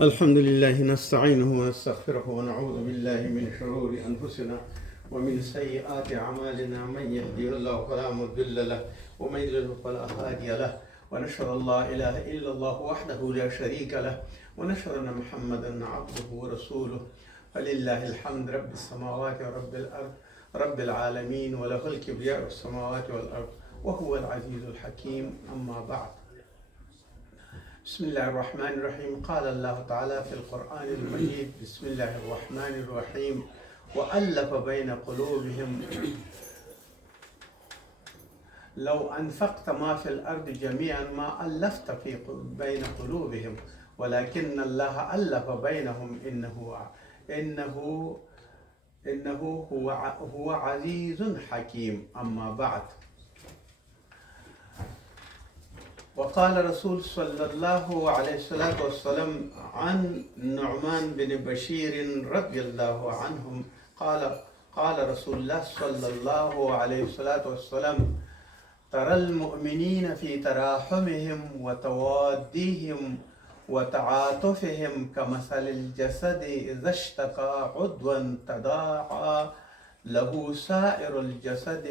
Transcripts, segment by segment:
الحمد لله نستعينه ونستغفره ونعوذ بالله من شرور أنفسنا ومن سيئات أعمالنا. من يهدي الله فلا مضل له ومن يضلل فلا هادي له، ونشهد أن لا إله إلا الله وحده لا شريك له، ونشهد أن محمدا عبده ورسوله. فلله الحمد رب السماوات ورب الأرض رب العالمين، وله الكبرياء السماوات والأرض وهو العزيز الحكيم. أما بعد، بسم الله الرحمن الرحيم. قال الله تعالى في القرآن المجيد: بسم الله الرحمن الرحيم. وألف بين قلوبهم لو أنفقت ما في الأرض جميعا ما ألفت بين قلوبهم ولكن الله ألف بينهم إنه هو عزيز حكيم. أما بعد، وقال رسول صلى الله عليه الصلاة والسلام عن نعمان بن بشير رضي الله عنهم قال رسول الله صلى الله عليه الصلاة والسلام: ترى المؤمنين في تراحمهم وتواديهم وتعاطفهم كمثل الجسد إذا اشتكى عضوا تداعى له سائر الجسد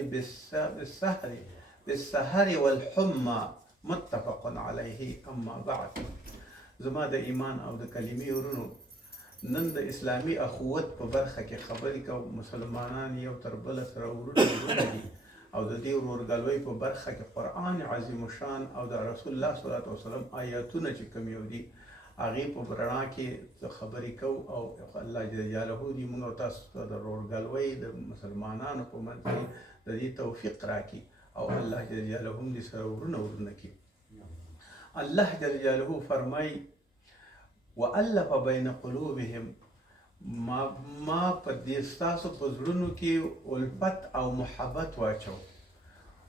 بالسهر والحمى. متفق علیه. اما بعد، زما د ایمان او د کلمې ورونو، نن د اسلامي اخوت په برخه کې خبرې کوم. مسلمانان یو تر بل سره ورونه دي او د دې ورورګلوۍ په برخه کې قرآن عظیم شان او د رسول الله صلی الله علیه وسلم آیاتونه چې کوم یو دي هغې په رڼا کې خبرې کوو او الله جل جلاله دې موږ او تاسو ته د ورورګلوۍ د مسلمانانو په منځ کې د دې توفیق راکړي او الله جل جلاله هم دې سره ورونه کړي. الله جل جلاله فرمایي: وألف بین قلوبهم، ما په دې ستاسو په زړونو کې الفت او محبت واچو.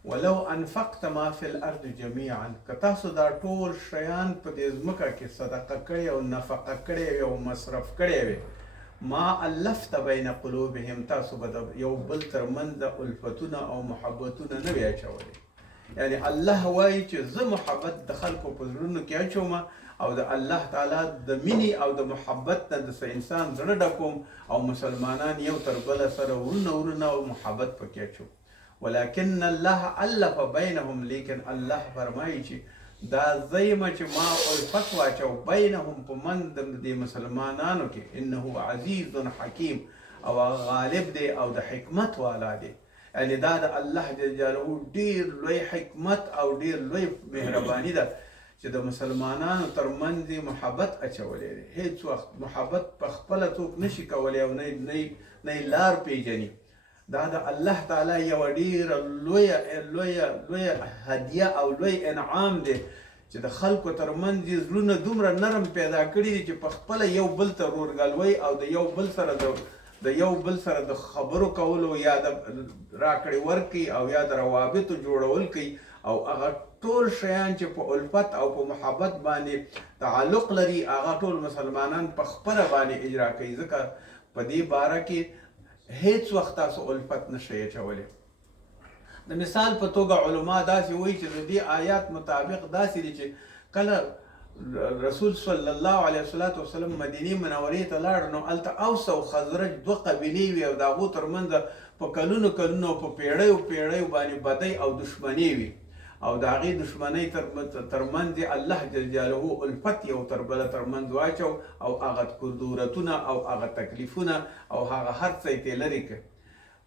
ولو انفقت ما فی الارض جمیعا، که تاسو دا ټول شیان په دې ځمکه کې صدقه کړې او نفقه کړې او مصرف کړې وې، ما الفت بین قلوبهم، تاسو به د یو بل ترمنځ الفتونه او محبتونه نه وی اچولی. یعنی الله وایي چې زه محبت د خلکو په زړونو کې اچوم او د الله تعالی د مینې او د محبت نه د انسان زړه ډکوم او مسلمانان یو تر بله سره ورونه او محبت پکې اچو. ولكن الله الف بینهم، لیکن الله فرمایي چې دا زیمه چې ما الفت واچو بینهم په منځ د دې مسلمانانو کې، انه عزیز حکیم، او غالب دی او د حکمت والا دی. یعنی دا د الله جل جلاله ډیر لوی حکمت او ډیر لوی مهرباني ده چې د مسلمانانو ترمنځ محبت اچولی دی. هیڅ وخت محبت په خپله څوک نشي کولی او نه لار پیژني. دا د الله تعالی یو ډیره لویه هدیه او لوی انعام دی چې د خلکو ترمنځ یې زړونه دومره نرم پیدا کړي دي چې په خپله یو بل ته ورورګلوۍ او د یو بل سره د خبرو کولو یا د راکړې ورکړې او یا د روابطو جوړول کوي او هغه ټول شیان چې په الفت او په محبت باندې تعلق لري هغه ټول مسلمانان په خپله باندې اجرا کوي. ځکه په دې باره کې هیڅ وخت تاسو الفت نشئ اچولی. د مثال په توګه علما داسې وایي چې د دې آیات مطابق داسې دي چې کله رسول صلی الله علیه وسلم مدینې منورې ته لاړ، نو هلته اوس او خزرج دوه قبیلې وي او د هغو ترمنځ په کلونو په پیړیو باندې بدۍ او دشمنۍ وي او د هغې دشمنۍ ترمنځ الله جل جلاله الفت یو تر بله ترمنځ واچو او هغه کدورتونه او هغه تکلیفونه او هغه هر څه یې ترې لرې کړ.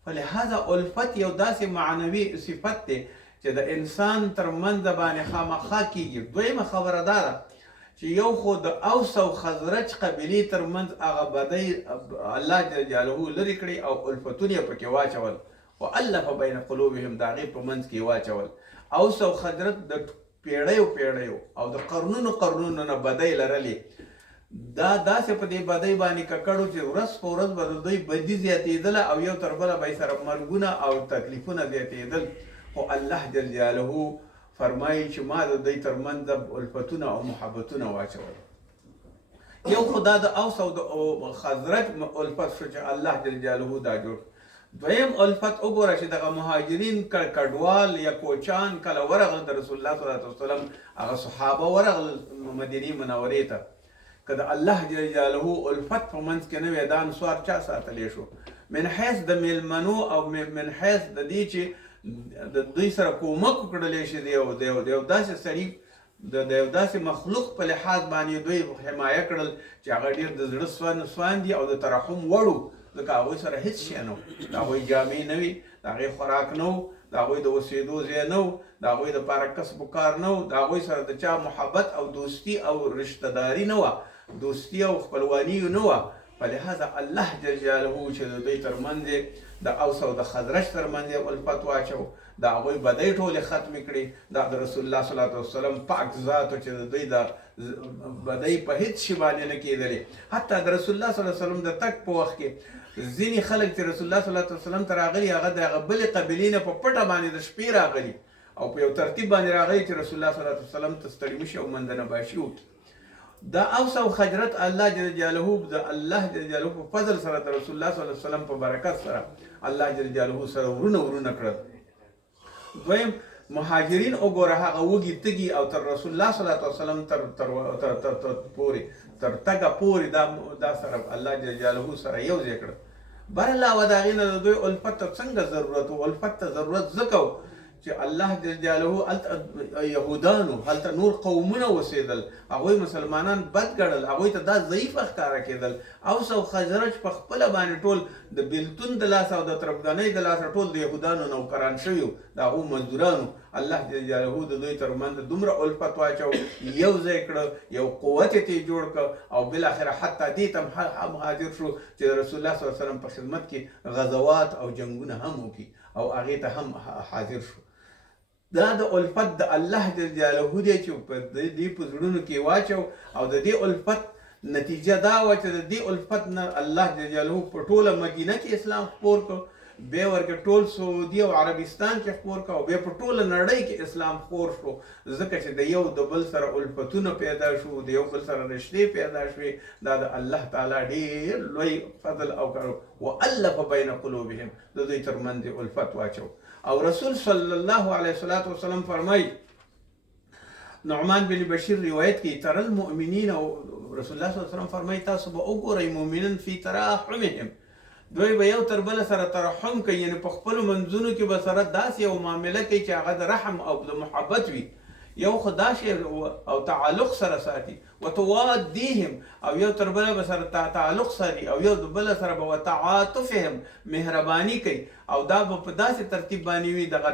فلهذا الفت یو داسې معنوي صفت دی چې د انسان ترمنځ باندې خامخا کېږي. دویمه خبره دا ده چې یو خو د اوس او خزرج قبیلې ترمنځ هغه بدۍ الله جل جلاله لرې کړي او الفتونه یې پکې واچول. والف بین قلوبهم، د هغې په منځ کې واچول. اوس او خزرج د پیړیو او د قرنونو نه بدۍ لرلې. دا داسې په دې بدۍ باندې ککړو چې ورځ په ورځ به د دوی بدي زیاتېدله او یو تر بله به یې سره مرګونه او تکلیفونه زیاتېدل. خو الله جل جلاله فرمایي چې ما د دوی ترمنځ الفتونه او محبتونه واچول. یو خو دا د اوس او د خزرج الفت شو چې الله جل جلاله دا جوړ. دویم الفت وګوره چې دغه مهاجرین کډوال یا کوچان کله ورغل د رسول الله صلی الله علیه وسلم هغه صحابه ورغل مدینې منورې ته، که د الله جل جلاله الفت په منځ کې نه وي دا نسوار چا ساتلی شو من حیث د میلمنو او من حیث د دې چې د دوی سره کومک وکړلی شي د یو داسې سړي د یو داسې مخلوق په لحاظ باندې دوی حمایه کړل چې هغه ډېر د زړه سوان دي او د ترحم وړ وو ځکه هغوی سره هېڅ شی نه و د هغوی جامې نه وي د هغې خوراک نه و د هغوی د اوسېدو ځای نه و د هغوی دپاره کسب و کار نه و د هغوی سره د چا محبت او دوستي او رشتهداري نه وه دوستي او خپلواني نه وه په لحاظه الله جل جلاله چې د دوی ترمنځ د اوس او د خزرج ترمنځ یې الفت واچو د هغوی بدۍ ټولې ختمې کړې دا د رسول الله صلی الله علیه وسلم پاک ذات چې د دوی د بدۍ په هېڅ شي باندې نه کېدلې حتی د رسول الله صلی الله علیه وسلم د تګ په وخت کې ځینې خلک چې رسول الله صلی الله علیه وسلم ته راغلي هغه د هغه بلې قبیلې نه په پټه باندې د شپې راغلي او په یو ترتیب باندې راغلي چې رسول الله صلی الله علیه وسلم ته ستړي مشي او مندنه باشي وکړي دا اوس او خجرت الله جل جلاله د الله جل جلاله په فضل سره د رسول الله صلی الله علیه وسلم په برکت سره الله جل جلاله سره ورونه کړل دویم مهاجرین وګوره هغه وږي تږي او تر رسول الله صلی الله علیه وسلم تر پورې تر تګه پورې دا سره الله جل جلاله سره یو ځای کړل بر الله و د هغې نه د دوی الفت ته څنګه ضرورت و الفت ته ضرورت ځکه و چې الله جل جلاله هلته یهودانو هلته نور قومونه اوسېدل هغوی مسلمانان بد ګڼل هغوی ته دا ضعیفه ښکاره کېدل اوس او خزرج په خپله باندې ټول د بېلتون د لاسه او د تربګنۍ د لاسه ټول د یهودانو نوکران شوي وو د هغو مزدورانو الله جل جلاله د دوی ترمنځ دومره الفت واچو یو ځای کړه یو قوت یې ترې جوړ کړه او بالاخره حتی دې ته هم حاضر شو چې د رسول الله صلی الله علیه وسلم په خدمت کې غزوات او جنګونه هم وکړي او هغې ته هم حاضر شو دا د الفت د الله جل جلاله دی چې په دې په زړونو کې واچو او د دې الفت نتیجه دا وه چې د دې الفت نه الله جل جلاله په ټوله مدینه کې اسلام خپور کړ بیا ورکه ټول سعودي او عربستان کې خپور کړ او بیا په ټوله نړۍ کې اسلام خپور شو ځکه چې د یو د بل سره الفتونه پیدا شو د یو بل سره رشتې پیدا شوې دا د الله تعالی ډېر لوی فضل او کړو والف بین قلوبهم د دوی ترمنځ الفت واچو او رسول صلی الله علیه وسلم فرمای نعمان بن بشیر روایت کی تر المؤمنین او رسول الله صلی الله علیه وسلم فرمای تاسو به وګورئ مؤمنان فی تراحمهم دوی به یو تر بل سره ترحم کوي یعنی په خپل منځونو کې به سره داسې یو معامله کوي چې هغه د رحم او د محبت وي یو خدا شي او تعلق سره ساتي وتواديهم او یو تر بل سره تعلق ساتي او یو د بل سره به تعاطفهم مهرباني کوي او دا په داسې ترتیب باندې وي دغه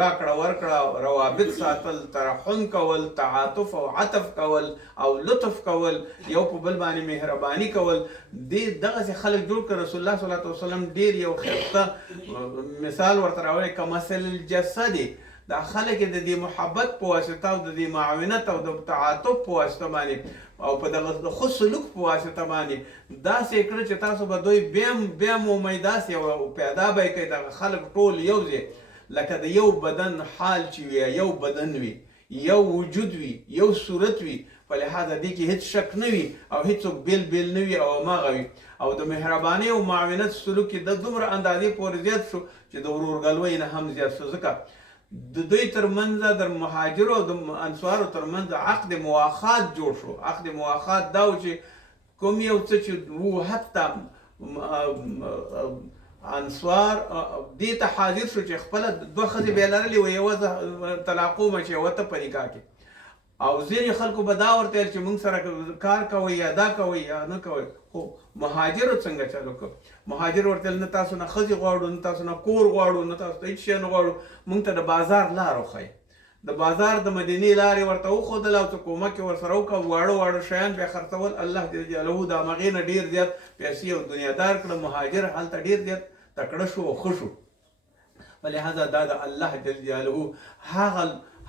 راکړه ورکړه روابط ساتل ترحم کول تعاطف او عطف کول او لطف کول یو په بل باندې مهرباني کول دغسې خلک جوړ کړه رسول الله صلی الله علیه وسلم ډېر یو ښایسته مثال ورته راوړی کمثل الجسد دا خلک د دې محبت په واسطه او د دې معاونت او د تعاطف په واسطه باندې او په دغه د ښه سلوک په واسطه باندې داسې کړه چې تاسو به دوی بیا مومئ داسې او پیدا به یې کوئ دغه خلک ټول یو ځای لکه د یو بدن حال چې وي یو بدن وي یو وجود وي یو صورت وي په لحاظه دې کې هیڅ شک نه وي او هیڅوک بیل نه وي او هماغه وي او د مهربانۍ او معاونت سلوک کې د دومره اندازې پورې زیات شو چې د ورورګلوۍ نه هم زیات شو ځکه د دوی ترمنځ د مهاجرو او د انصارو ترمنځ عقد مواخات جوړ شو عقد مواخات دا و چې کوم یو څه چې وو حتی انصار دې ته حاضر شو چې خپله دوه ښځې بیا لرلې وه یوه طلاقومه چې یوه ته په نکاح کې او ځینې خلکو به دا ورته ویل چې موږ سره کار کوئ یا دا کوئ یا نه کوئ خو مهاجرو څنګه چلو کړو مهاجر ورته ویل نه تاسو نه ښځې غواړو نه تاسو نه کور غواړو نه تاسو ته هېڅ شی نه غواړو موږ ته د بازار لار وښایي د بازار د مدینې لارې ورته وښودل او څه کومک یې ورسره وکړه واړه شیان بیا خرڅول الله جل جلاله د همغې نه ډېر زیات پیسې او دنیادار کړه مهاجر هلته ډېر زیات تکړه شو او ښه شو په لحاظه دا د الله جل جلاله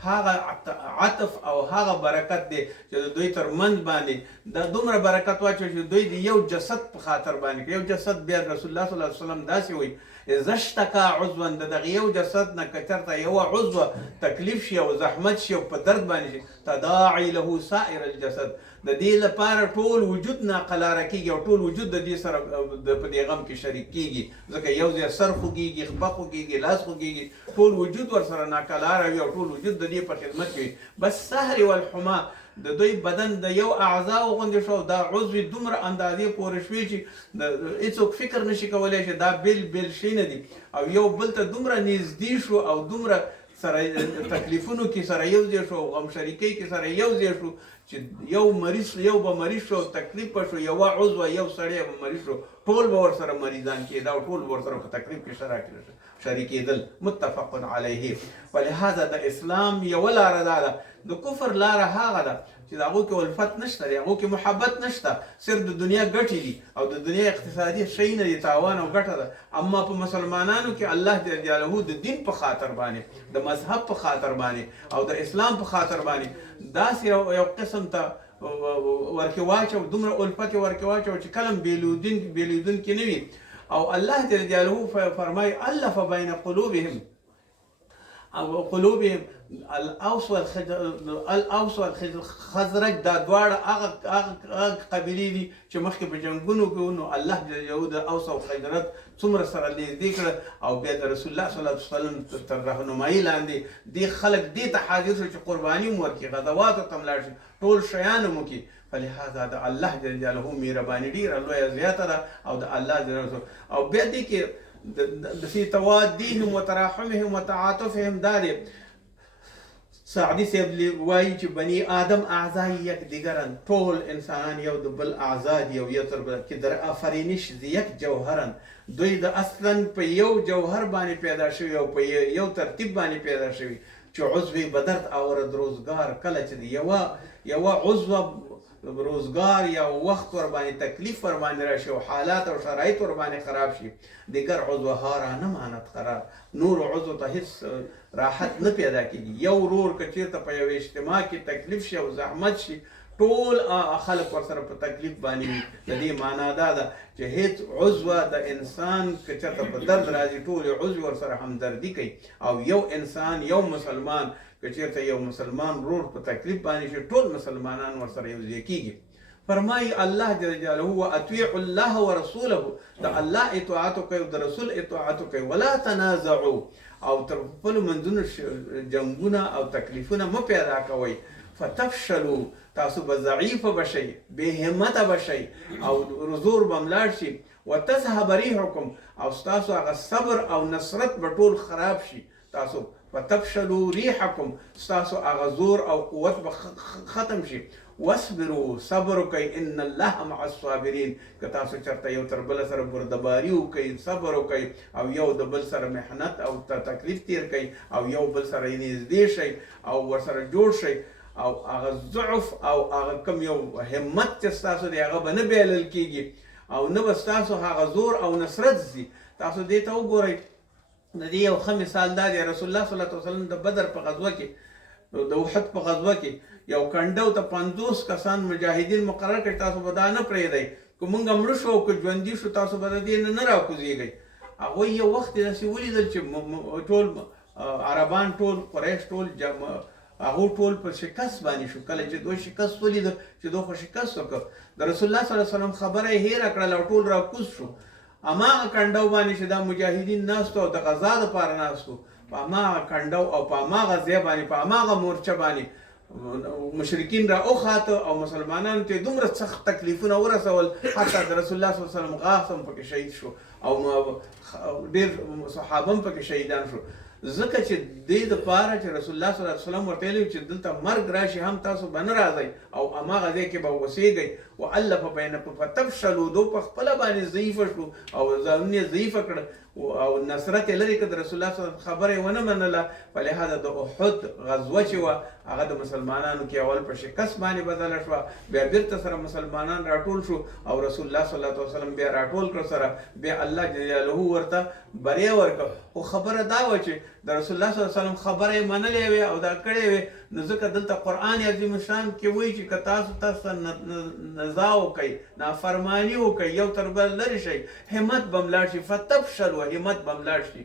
هغه عطف او هغه برکت دی چې د دوی ترمنځ باندې دا دومره برکت واچو چې دوی د یو جسد په خاطر باندې یو جسد بیا رسول الله صلی الله علیه وسلم داسې وایي اذا اشتکا عضوا د دغه یو جسد نه که چېرته یوه عضوه تکلیف شي او زحمت شي او په درد باندې شي تداعي له سائر الجسد د دې لپاره ټول وجود ناقلاره کېږي او ټول وجود د دې سره په دې غم کې شریک کېږي ځکه یو ځای سر خوږېږي خپه خوږېږي لاس خوږېږي ټول وجود ورسره ناقلاره وي او ټول وجود د دې په خدمت کې وي بس سهر والحما د دوی بدن د یو اعضاء غوندې شو، دا عضو دومره اندازې پورې شوي چې هیڅوک فکر نشي کولی چې دا بیل شي نه دي، او یو بل ته دومره نږدې شو او دومره سره تکلیفونو کې سره یو ځای شو، غم شریکۍ کې سره یو ځای شو چې یو به مریض شو، تکلیف به شو، یوه عضو یو سړی به مریض شو، ټول به ورسره مریضان کېده او ټول به ورسره په تکلیف کې شریکېدل. متفق علیه. ولهذا د اسلام یوه لاره دا ده، د کفر لاره هغه ده چې د هغو کې الفت نشته دی، هغو کې محبت نشته، صرف د دنیا ګټې دي او د دنیا اقتصادي شی نه دی، تاوان او ګټه ده. اما په مسلمانانو کې الله جل جلاله د دین په خاطر باندې، د مذهب په خاطر باندې او د اسلام په خاطر باندې داسې یو قسم ته ورکې واچو، دومره الفت یې ورکې واچو چې کله بېلېدونکي نه وي. او الله جل جلاله فرمایي الف بین قلوبهم الاوس والخزرج، دا دواړه هغه قبیلې دي چې مخکې په جنګونو کې نو الله جل جلاله د اوس او خزرج څومره سره نږدې کړه او بیا د رسول الله صلی الله علیه وسلم تر رهنمایي لاندې دې خلک دې ته حاضر شو چې قرباني مو ورکړي، غزواتو ته ملاړ شي، ټول شیان مو وکړي. فلهذا د الله جل جلاله مهرباني ډېره لویه زیاته ده او د الله جل جلاله او بیا دې کې فی توادیهم وتراحمهم وتعاطفهم دا دی. سعدي صاحب وایي چې بني آدم اعضای یکدیگرن، ټول انسانان یو د بل اعضا دي او یو تر بل کې در آفرینش دی یک جوهرن، دوی د اصلا په یو جوهر باندې پیدا شوي او په یو ترتیب باندې پیدا شوي چې عضو بدرد اورد روزګار، کله چې یوه عضو روزګار یا وخت ور باندې تکلیف ور باندې راشي او حالات او شرایط ور باندې خراب شي، دیگر عضو هارا نه مانت قرار، نور عضو ته هیڅ راحت نه پیدا کېږي. یو ورور که چېرته په یو اجتماع کې تکلیف شي او زحمت شي، ټول خلک ورسره په تکلیف باندې وي. د دې معنا دا ده چې هیڅ عضو د انسان که چېرته په درد راځي، ټول عضو ورسره همدردي کوي. او یو انسان، یو مسلمان که چېرته یو مسلمان ورور په تکلیف باندې شي، ټول مسلمانان ورسره یو ځای کېږي. فرمایي الله جل جلاله واطیعوا الله ورسوله، د الله اطاعت وکړئ او د رسول اطاعت وکړئ، ولا تنازعوا، او تر خپلو منځونو جنګونه او تکلیفونه مه پیدا کوئ، فتفشلوا، تاسو به ضعیفه بشئ، بې همته بشئ او زور به ملاړ شي، وتذهب ریحکم، او ستاسو هغه صبر او نصرت به ټول خراب شي. تاسو فتفشلوا ریحکم، ستاسو هغه زور او قوت به ختم شي. واصبروا، صبر وکئ، ان الله مع الصابرین، که تاسو چېرته یو تر بله سره بردباري وکئ، صبر وکئ او یو د بل سره محنت او تکلیف تیر کئ او یو بل سره نږدې شئ او ورسره جوړ شئ، او هغه ضعف او هغه کم یو همت چې ستاسو دی هغه به نه بیلل کېږي او نه به ستاسو هغه زور او نصرت ځي. تاسو دې ته وګورئ، د دې یو ښه مثال دا دی، رسول الله صلی الله علیه وسلم د بدر په غزوه کې، د احد په غزوه کې یو کنډو ته 50 کسان مجاهدین مقرر کړي، تاسو به دا نه پرېږدئ، که موږ مړه شو او که ژوندي شو تاسو به د دې نه راکوزېږئ. هغوی یو وخت داسې ولیدل چې ټول عربان، ټول قریش، ټول هغه ټول په شکست باندې شو. کله چې دوی شکست ولیدل چې دوی خو شکست وکړ، د رسول الله صلی الله علیه وسلم خبره یې هېره کړله او ټول راکوز شو. هماغه کنډو باندې چې دا مجاهدین ناستو او د غزا دپاره ناستو، په هماغه کنډو او په هماغه ځای باندې، په هماغه مورچه باندې مشرکین را اوخاته او مسلمانانو ته دومره سخت تکلیفونه ورسول، حتی د رسول الله صلی الله علیه وسلم غاښ هم پکې شهید شو او ډېر صحابه هم پکې شهیدان شو. ځکه چې دې دپاره چې رسول الله صلی الله علیه وسلم ورته ویلي چې دلته مرګ راشي هم تاسو به نه راځئ او هماغه ځای کې به اوسېږئ. والف بینکم فتفشلوا، دو په خپله باندې ضعیفه شو او ځانونه یې ضعیفه کړه او نصرت یې لرې کړه، د رسول الله صلی الله علیه وسلم خبره یې ونه منله. فلهذا د احد غزوه چې وه هغه د مسلمانانو کې اول په شکست باندې بدله شوه، بیا بیرته سره مسلمانان راټول شو او رسول الله صلی الله علیه وسلم بیا راټول کړ سره، بیا الله جل جلاله ورته بریا ورکړه. خو خبره دا وه چې د رسول الله صلی الله علیه وسلم خبره یې منلې وې او دا کړې وې، نو ځکه دلته قرآن عظیم شان کې وایي چې که تاسو نزاع وکئ، نافرماني وکئ، یو تر بل لرې شئ، همت به ملاړ شي، فتفشلوا، همت به ملاړ شي،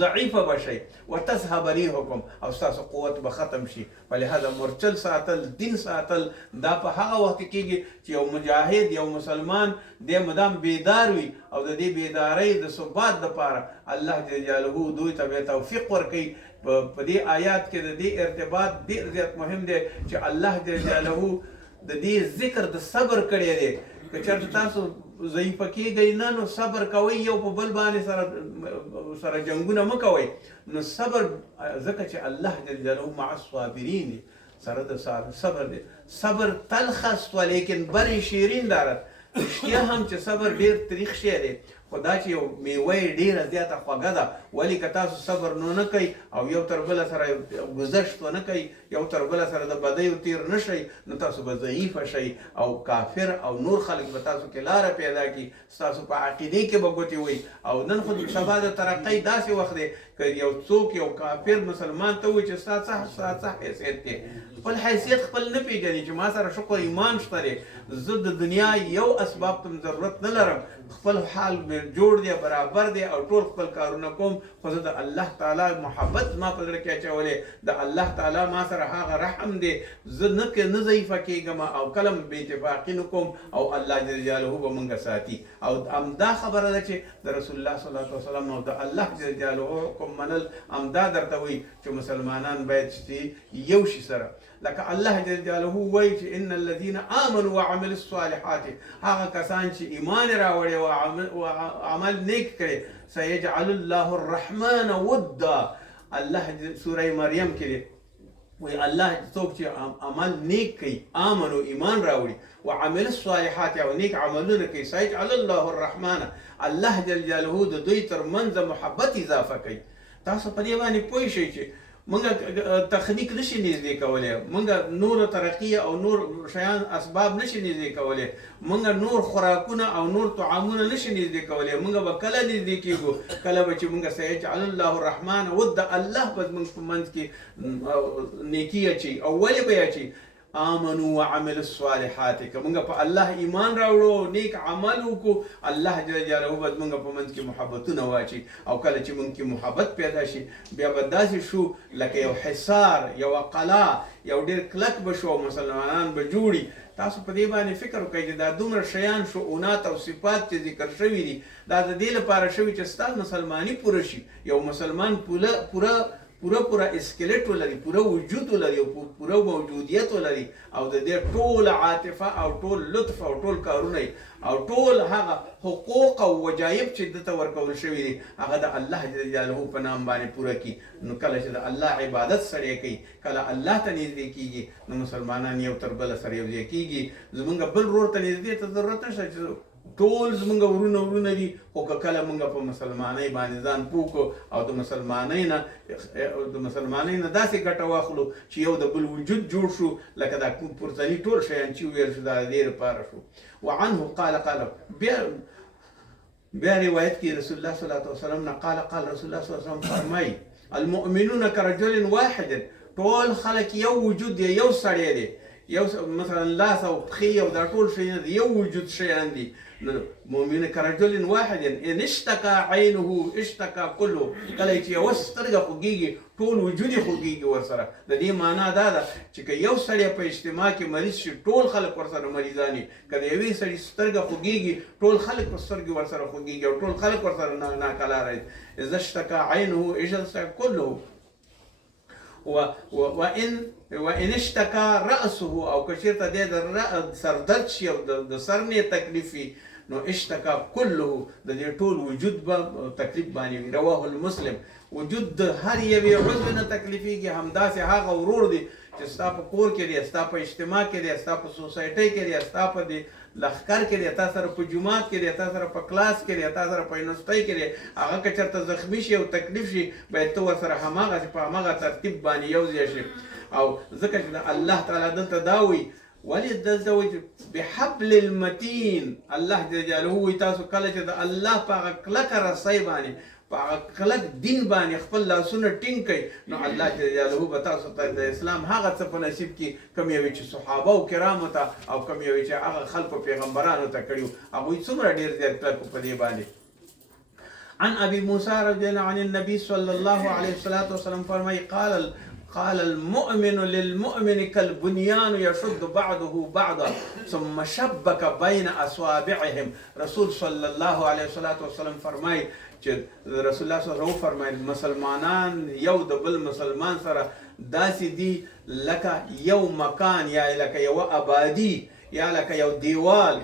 ضعیفه به شئ، وتذهب ریحکم، او ستاسو قوت به ختم شي. فلهذا مرچل ساتل، دین ساتل، دا په هغه وخت کې کېږي چې یو مجاهد، یو مسلمان دی مدام بیدار وي او د دې بیدارۍ د ثبات دپاره الله جل جلاله دوی ته بیا توفیق ورکوي. په دې آیات کې د دې ارتباط ډېر زیات مهم دی چې الله جل جلاله د دې ذکر د صبر کړی دی. که چېرته تاسو ضعیفه کېږئ نه، نو صبر کوئ، یو په بل باندې سره جنګونه مه کوئ. نو صبر ځکه چې الله جل جلاله مع الصابرین دی، سره د صبر دی. صبر تلخ است ولیکن بر شیرین دارد. رښتیا هم چې صبر ډېر تریخ شی دی، خو دا چې یو میوه یې ډېره زیاته خوږه ده. ولې که تاسو صبر نه کوئ او یو تر بله سره ګذشت ونه کوئ، یو تر بله سره د بدیو تیر نه شئ، نو تاسو به ضعیفه شئ او کافر او نور خلک به تاسو کې لاره پیدا کړي، ستاسو په عقیدې کې به ګوتې وي. او نن خو سبا د ترقۍ داسې وخت دی که یو څوک یو کافر مسلمان ته وایي چې ستا څه حیثیت دی، خپل حیثیت خپل نه پیژني چې ما سره شکر ایمان شته دی، زه د دنیا یو اسباب ته ضرورت نه لرم، خپل حال جوړ دی، برابر دی او ټول خپل کارونه کوم، خو زه د الله تعالی محبت ما په زړه کې اچولی، د الله تعالی ما سره هغه رحم دی، زه نه ضعیفه کېږم او کله م بې اتفاقي نه کوم او الله جل جلاله به موږ ساتي. او همدا خبره ده چې د رسول الله صلی الله علیه وسلم او د الله جل جلاله حکم منل همدا درته وایي چې مسلمانان باید یو شي سره. لکه الله جل جلاله وایي چې ان الذين امنوا وعملوا الصالحات، هغه کسان چې ایمان راوړي او عمل نیک کړي، سيجعل الله الرحمن ودا. الله سوره مریم کې وی الله څوک چې عمل نیک کوي، امنو ایمان راوړي، وعمل الصالحات او نیک عملونه کوي، سيجعل الله الرحمن، الله جل جلاله د دوی ترمنځ محبت اضافه کوي. تاسو په دې باندې پوه شئ چې موږ تخنیک نشي نږدې کولی، موږ نور ترقی او نور شیان اسباب نشي نږدې کولی، موږ نور خوراکونه او نور طعامونه نشي نږدې کولی. موږ به کله نږدې کېږو؟ کله به چې موږ سيجعل الله الرحمن ود، الله به زموږ په منځ کې نیکي اچي. او ولې به یې اچي؟ آمنوا وعملوا الصالحات، که موږ په الله ایمان راوړو، نیک عمل وکړو، الله جل جلاله به زموږ په منځ کې محبتونه واچي. او کله چې موږ کې محبت پیدا شي، بیا به داسې شو لکه یو حصار، یوه قلعه، یو ډېر کلک به شو، مسلمانان به جوړي. تاسو په دې باندې فکر وکړئ چې دا دومره شیان، شؤونات او صفات چې ذکر شوي دي، دا د دې لپاره شوي چې ستا مسلماني پوره شي. یو مسلمان پوره اسکلټ ولري، پوره وجود ولري، پوره موجودیت ولري، او د دې ټول عاطفه او ټول لطف او ټول کارونه او ټول هغه حقوق او وجایب چې دته ورکول شوي دي، هغه د الله جل جلاله په نام باندې پوره کړي. نو کله چې د الله عبادت سړی کوي، کله الله ته نږدې کېږي، نو مسلمانان یو تر بله سره یو ځای کېږي. زمونږ بل ورور ته نږدې ته ضرورت نشته چې ټول زمونږ ورونه دي، خو که کله مونږ په مسلمانۍ باندې ځان پوه کړو او د مسلمانۍ نه داسې ګټه واخلو چې یو د بل وجود جوړ شو، لکه دا پورتني ټول شیان چې وویل شو دا د دې لپاره شو. وعنه قال بیا روایت کې رسول الله صلی الله علیه وسلم نه قال رسول الله صلی الله علیه وسلم فرمایي المؤمنون كرجل واحد، ټول خلک یو وجود دی، یو سړی دی، یو مثلا لاس او پښې او دا ټول شیان دی، یو وجود شیان دي. مؤمن كرجل واحد ان اشتكى عينه اشتكى كله، کله چې یو سترګه خوږیږي ټول وجود یې خوږیږي ورسره. د دې معنا دا ده چې که یو سړی په اجتماع کې مریض شي، ټول خلک ورسره مریضان دي. که د یوې سړي سترګه خوږیږي، ټول خلک په سترګې ورسره خوږیږي او ټول خلک ورسره ناکلاره دي. اذا اشتكى عينه اشتكى كله. وان اشتكى رأسه، او که چېرته دی د سردرد شي او د سر نه تکلیف وي، نو اشتكى كله، د دې ټول وجود به تکلیف باندې وي. رواه المسلم. وجود د هر یوې عضو نه تکلیفېږي، همداسې هغه ورور دی چې ستا په کور کې دی، ستا په اجتماع کې دی، ستا په سوسایټۍ کې دی، ستا په دې لښکر کې دی، تا سره په جومات کې دی، تا سره په کلاس کې دی، تا سره په یونیورسټۍ کې دی. هغه که چېرته زخمي شي او تکلیف شي، باید ته ورسره هماغسې په هماغه ترتیب باندې یو ځای شي. او ځکه چې الله تعالی دلته دا وایي، ولې دلته وایي بحبل المتین، الله جل جلاله وایي تاسو کله چې د الله په هغه کلکه رسۍ باندې، په هغه کلک دین باندې خپل لاسونه ټینګ کړئ، نو الله جل جلاله به تاسو ته د اسلام هغه څه په نصیب کړي کوم یو چې صحابه او کرامو ته او کوم یو چې هغه خلکو پیغمبرانو ته کړي وو، هغوی څومره ډېر زیات کلک په دې باندې. عن ابي موسى رضي الله عن النبي صلى الله عليه وسلم فرمای قال المؤمن للمؤمن كالبنيان يشد بعضه بعضا ثم شبك بين اصابعهم. رسول صلی الله علیه وسلم فرمای چې رسول الله صلی الله علیه وسلم فرمایي مسلمانان یو د بل مسلمان سره داسې دي لکه یو مکان یا لکه یو آبادی یا لکه یو دیوال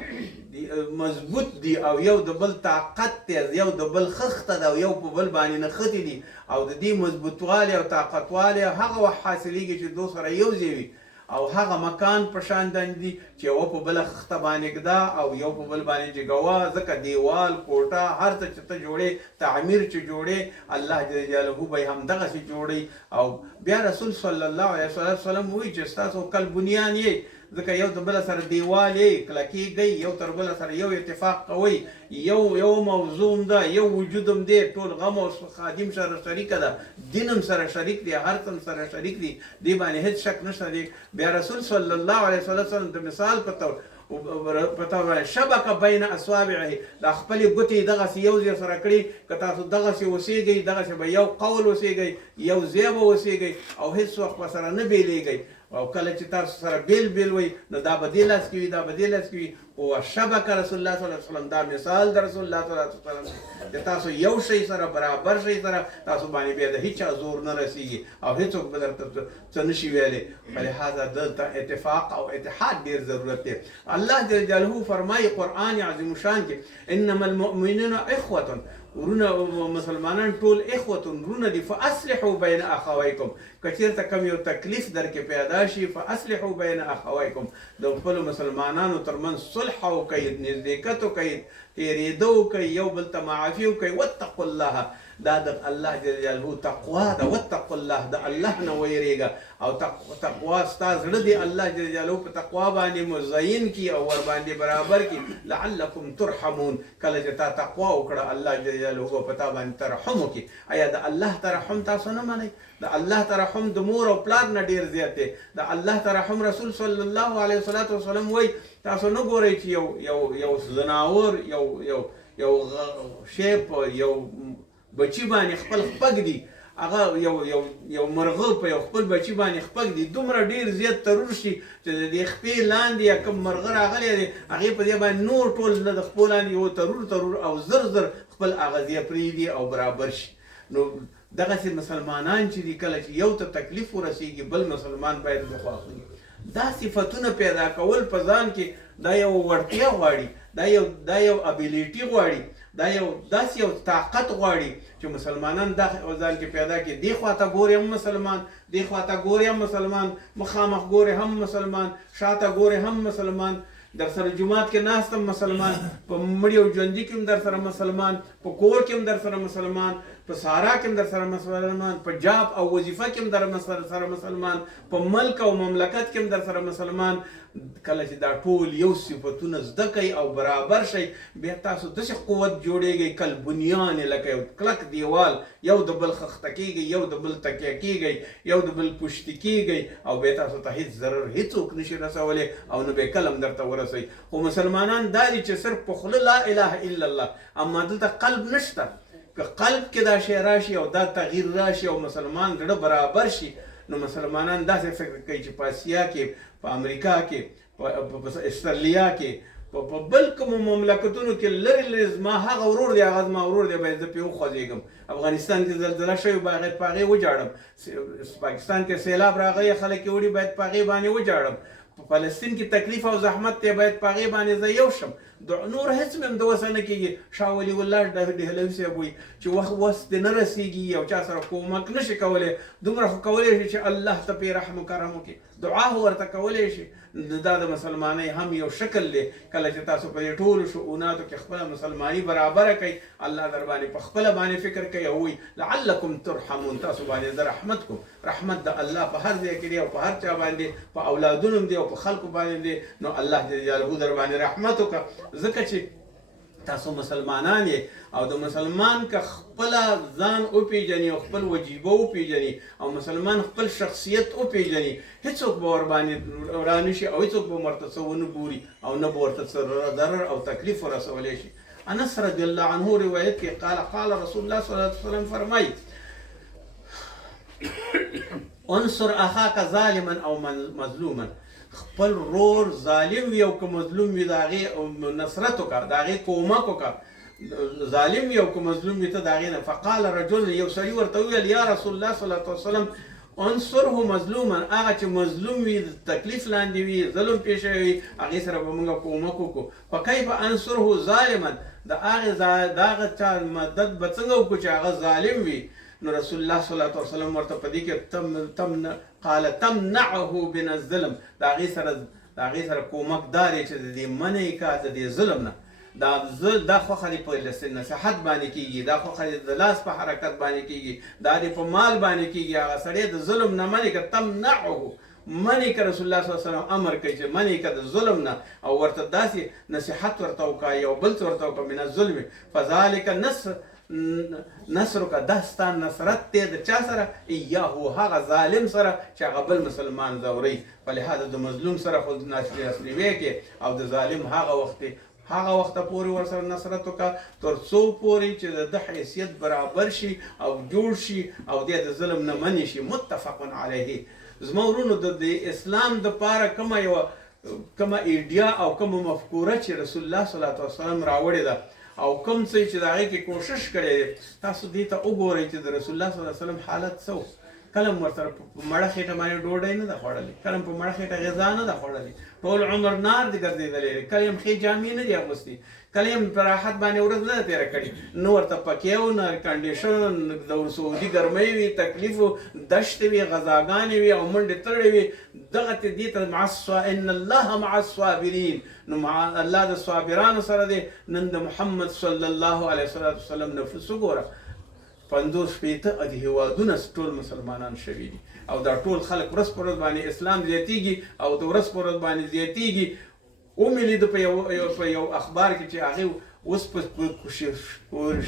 مضبوط دي او یو د بل طاقت دی، یو د بل خخته ده او یو په بل باندې نښتي دي او د دې مضبوطوالي او طاقتوالي هغه وخت حاصلېږي چې دو سره یو ځای وي او هغه مکان په شان دي چې یو په بله خخته باندې ږده او یو په بل باندې جګوه. ځکه دیوال کوټه هر څه چې ته جوړې تعمیر چې جوړې الله جل جلاله به یې همدغسې جوړوي. او بیا رسول صلی الله علیه وسلم وایي چې ستاسو کل بنیان یې، ځکه یو د بل سره دیوال یې کلکېږئ، یو تر بل سره یو اتفاق کوئ، یو موضوع ده، یو وجودم دی، ټول غم او خادم سره شریکه ده، دینم سره شریک دی، هر څه سره شریک دی، دې باندې هیڅ شک نشته دی. بیا رسول صلی الله علیه وسلم د مثال په طور شبک بین اصابعه د خپلې ګوتې دغسې یو ځای سره کړي که تاسو دغسې اوسېږئ دغسې به یو قول اوسېږئ، یو ځای به اوسېږئ او هېڅ وخت به سره نه بیلېږئ. او کله چې تاسو سره بیل وي نو دا به دې لاس کې وي دا به دې لاس کې وي. او شبک رسول الله صلی الله علیه وسلم دا مثال د رسول الله صلی الله علیه وسلم چې تاسو یو شی سره برابر شی سره تاسو باندې بیا د هیچا زور نه رسیږي او هیڅوک به درته څه نشي ویلی. فلهذا دلته اتفاق او اتحاد ډېر ضرورت دی. الله جل جلاله فرمایي قرآن عظیم شان کې انما المؤمنون اخوة، ورونه مسلمانان ټول اخوتون ورونه دي. فاصلحوا بین اخویکم، که چېرته کوم یو تکلیف درکې پیدا شي فاصلحوا بین اخویکم، د خپلو مسلمانانو ترمنځ صلح وکئ، نزدېکت وکئ، تېرېده وکئ، یو بل ته معافي وکئ. واتقوا الله، دا د الله جل جلاله تقوا ده. واتقوا الله، د الله نه ویرېږه او تقوا ستا زړه دی الله جل جلاله په تقوا باندې مزین کی او ور باندې برابر کی. لعلکم ترحمون، کله چې تا تقوا وکړه الله جل جلاله په تا باندې ترحم وکړي. آیا د الله ترحم تاسو نه منئ؟ د الله ترحم د مور او پلار نه ډېر زیات دی. د الله ترحم رسول صلی الله علیه وسلم وایي تاسو نه ګورئ چې یو زناور یو شی په یو بچی باندې خپل خپګ دی، هغه یو مرغه په یو خپل بچی باندې خپګ دی، دومره ډېر زیات ترور شي چې د دې خپې لاندې یا کوم مرغه راغلی دی هغې په دې باندې نور ټول د خپو لاندې یو ترور او زر خپل اغذیه پرېږدي او برابر شي. نو دغسې مسلمانان چې دي کله چې یو ته تکلیف ورسېږي بل مسلمان باید وخواخلي. دا صفتونه پیدا کول په ځان کې دا یو وړتیا غواړي، دا یو ابیلیټي غواړي، دا داسې یو طاقت غواړي چې مسلمانان دا ځان کې پیدا کړي. دې خواته ګورې هم مسلمان، دې خواته ګورې هم مسلمان، مخامخ ګورې هم مسلمان، شاته ګورې هم مسلمان، در سره جماعت کې ناست هم مسلمان، په مړي او ژوندي کې هم در سره مسلمان، په کور کې هم در سره مسلمان، په سارا کې هم در سره مسلمان، په جاب او وظیفه کې هم در سره مسلمان، په ملک او مملکت کې هم در سره مسلمان. کله چې دا ټول یو صفتونه زده کوي او برابر شي بیا تاسو داسې قوت جوړیږئ کل بنیان، لکه یو کلک دیوال، یو د بل خخته کیږئ، یو د بل تکیه کیږئ، یو د بل پشتي کیږئ او بیا تاسو ته هیڅ ضرر هیڅوک نشي رسولی او نه به کلم درته ورسوي. خو مسلمانان دا دي چې صرف په خوله لا اله الا الله، اما دلته قلب نشته. که قلب کې دا شی راشي او دا تغییر راشي او مسلمان زړه برابر شي نو مسلمانان داسې فکر کوي چې په اسیا کې، په امریکا کې، په استرالیا کې، په بل کومو مملکتونو کې لرې زما هغه ورور دی، هغه زما ورور دی، باید زه پرې وخوځېږم. افغانستان کې زلزله شوې باید په هغې وجاړم، پاکستان کې سیلاب راغلی خلک یې وړي باید په هغې باندې وجاړم، په فلسطین کې تکلیف او زحمت دی باید په هغې باندې زه یو شم. نور هیڅ مې هم د وسه نه کېږي. شاه ولي الله ډهلوي صاحب وایي چې وس دې نه رسېږي او چا سره کومک نه شي کولی، دومره خو کولی شي چې الله ته پرې رحم و کرم وکړي، دعا خو ورته کولی شي. دا د مسلمانۍ هم یو شکل دی. کله چې تاسو په دې ټولو شؤوناتو کې خپله مسلماني برابره کوئ الله در باندې په خپله باندې فکر کوي او وایي لعلکم ترحمون، تاسو باندې زه رحمت کوم. رحمت د الله په هر ځای کې دی او په هر چا باندې، په اولادونو دی او په خلکو باندې دی. نو الله جل جلاله در باندې رحمت وکړه ځکه چې تاسو مسلمانان یې او د مسلمان که خپله ځان وپېژني او خپل وجیبه وپېژني او مسلمان خپل شخصیت وپېژني هېڅوک به ورباندې رانشي او هېڅوک به ورته څه ونه ګوري او نه به ورته څه ضرر او تکلیف ورسولی شي. انس رضی الله عنه روایت کې قال رسول الله صلی الله علیه وسلم فرمایي انصر اخاک ظالما او مظلوما، خپل رور ظالم وي او که مظلوم وي د هغې نصرت وکړه، د هغې کومک وکړه. ظالم وي او که مظلوم وي ته د هغې نه. فقال رجل، یو سړي ورته وویل یا رسول الله صلی الله علیه وسلم انصره مظلوما، هغه چې مظلوم وي، تکلیف لاندې وي، ظلم پېښ شوی وي، هغې سره به موږ کومک وکړو. فکیف انصره ظالما، د هغه چا مدد به څنګه وکړو چې هغه ظالم وي؟ نو رسول الله صلی الله علیه وسلم ورته په دې کې قال تمنعه من الظلم، د هغې سره کومک دار یې چې د دې منع یې کا د دې ظلم نه. دا خوښه دې په نصیحت باندې کېږي، دا خوښه دې د لاس په حرکت باندې کېږي، دا دې په مال باندې کېږي. هغه سړی د ظلم نه منع که، تمنعه منع که، رسول الله صلی الله علیه وسلم امر کوي چې منع که د ظلم نه، او ورته داسې نصیحت ورته وکړه، یو بل څه ورته وکړه من الظلم. فذلک نصرک، دا ستا نصرت دی د چا سره؟ ایاهو، هغه ظالم سره چې هغه بل مسلمان ځوروي. فلهذا د مظلوم سره خو نصروي کې، او د ظالم هغه وخته پورې ورسره نصرت وکړه تر څو پورې چې د ده حیثیت برابر شي او جوړ شي او دی د ظلم نه منع شي. متفق علیه. زما ورونو، د اسلام دپاره کومه ایډیا او کومه مفکوره چې رسول الله صلی الله علیه وسلم راوړې ده او کوم څه چې د هغې کې کوشش کړی دی، تاسو دې ته وګورئ چې د رسول الله صلی الله علیه وسلم حالت څه و. کله هم ورسره په مړه خېټه باندې ډوډۍ نه ده خوړلې، کله هم په مړه خېټه غذا نه ده خوړلې، ټول عمر نار دی ګرځېدلی، کله هم ښې جامې نه دي اغوستې، کله هم په راحت باندې ورځ نه ده تېره کړې، نه ورته پکې و، نه کنډیشن، د سعودي ګرمۍ وي، تکلیف و، دشتې وي، غذاګانې وي او منډې تړې وي. دغه دې ته ان الله مع الصابرین، نو الله د صابرانو سره دی. نن د محمد صلی الله علیه وسلم نفس وګوره، 50-60 هیوادونه ټول مسلمانان شوي دي، او دا ټول خلک ورځ په ورځ باندې اسلام زیاتیږي او د ورځ په ورځ باندې زیاتیږي. ومې لید په یو اخبار کې چې هغې اوس په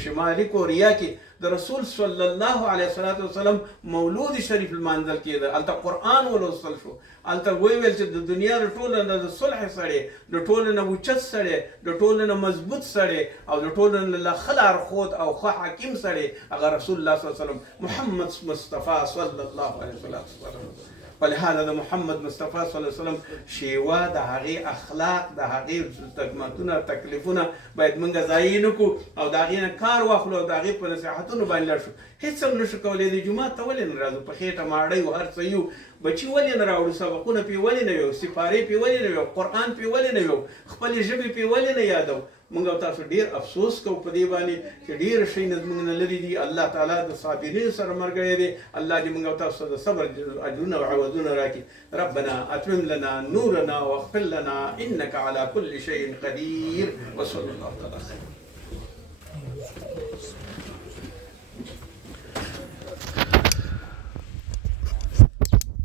شمالي کوریا کې د رسول صلی الله علیه وسلم مولود شریف لمانځل کېده، هلته قرآن ولوستل شو، هلته ویل چې د دنیا د ټولو نه د صلح سړی، د ټولو نه اوچت سړی، د ټولو نه مضبوط سړی، او د ټولو نه له ښه لارښود او ښه حکیم سړی هغه رسول الله صلی الله علیه وسلم محمد مصطفی صلی الله علیه وسلم. فلهذا د محمد مصطفی صلی الله علیه وسلم شیوه، د هغې اخلاق، د هغې تکمتونه، تکلیفونه باید موږ ضایع نه کړو او د هغې نه کار واخلو او د هغې په نصیحتونو باندې لاړ شو. هېڅ هم نشو کولی. د جومات ته ولې نه راځو؟ په خېټه ماړی و، هر څه یو، بچي ولې نه راوړو؟ سبقونه پرې ولې نه ویو؟ سپارې پرې ولې نه ویو؟ قرآن پرې ولې نه ویو؟ خپلې ژبې پرې ولې نه یادو؟ موږ او تاسو ډېر افسوس کوو په دې باندې چې ډېر شی نه زموږ نه لرې دي. الله تعالی د صابرینو سره ملګری دی. الله دې موږ او تاسو د صبر اجرونه او عوضونه راکړي. ربنا اتمم لنا نورنا واغفر لنا انك على كل شيء قدير. وصلى الله تعالى.